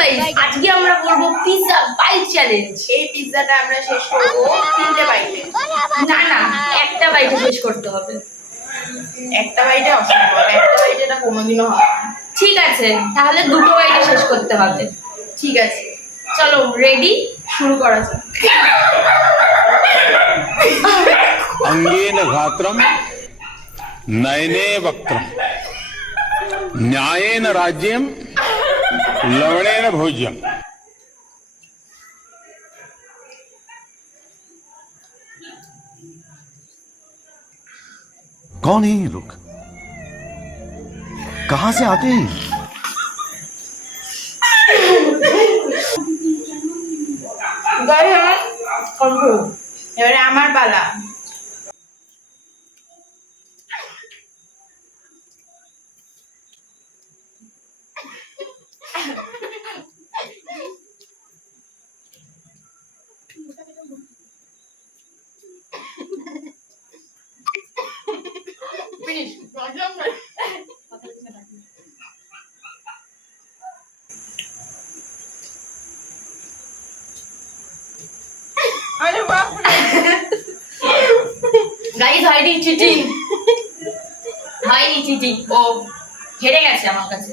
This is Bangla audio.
গাইস, আজকে আমরা করব পিৎজা বাইট চ্যালেঞ্জ। এই পিৎজাটা আমরা শেষ করব 3টে বাইটে। না না, একটা বাইটে শেষ করতে হবে। একটা বাইটে অসম্ভব, একটা বাইটে এটা কোনোদিনও হবে না। ঠিক আছে, তাহলে দুটো বাইটে শেষ করতে হবে। ঠিক আছে, চলো রেডি, শুরু করা যাক। अंगेन घात्रम नयने वक्त्रम न्यायेन राज्यम लवणेन भोज्यम। कौन है ये लोग? कहां से आते हैं? এবারে আমার পালা। Finish. अरे बाप रे, গাইস হয়নি, চিটিং হয়নি, চিটিং। ও হেরে গেছে আমার কাছে।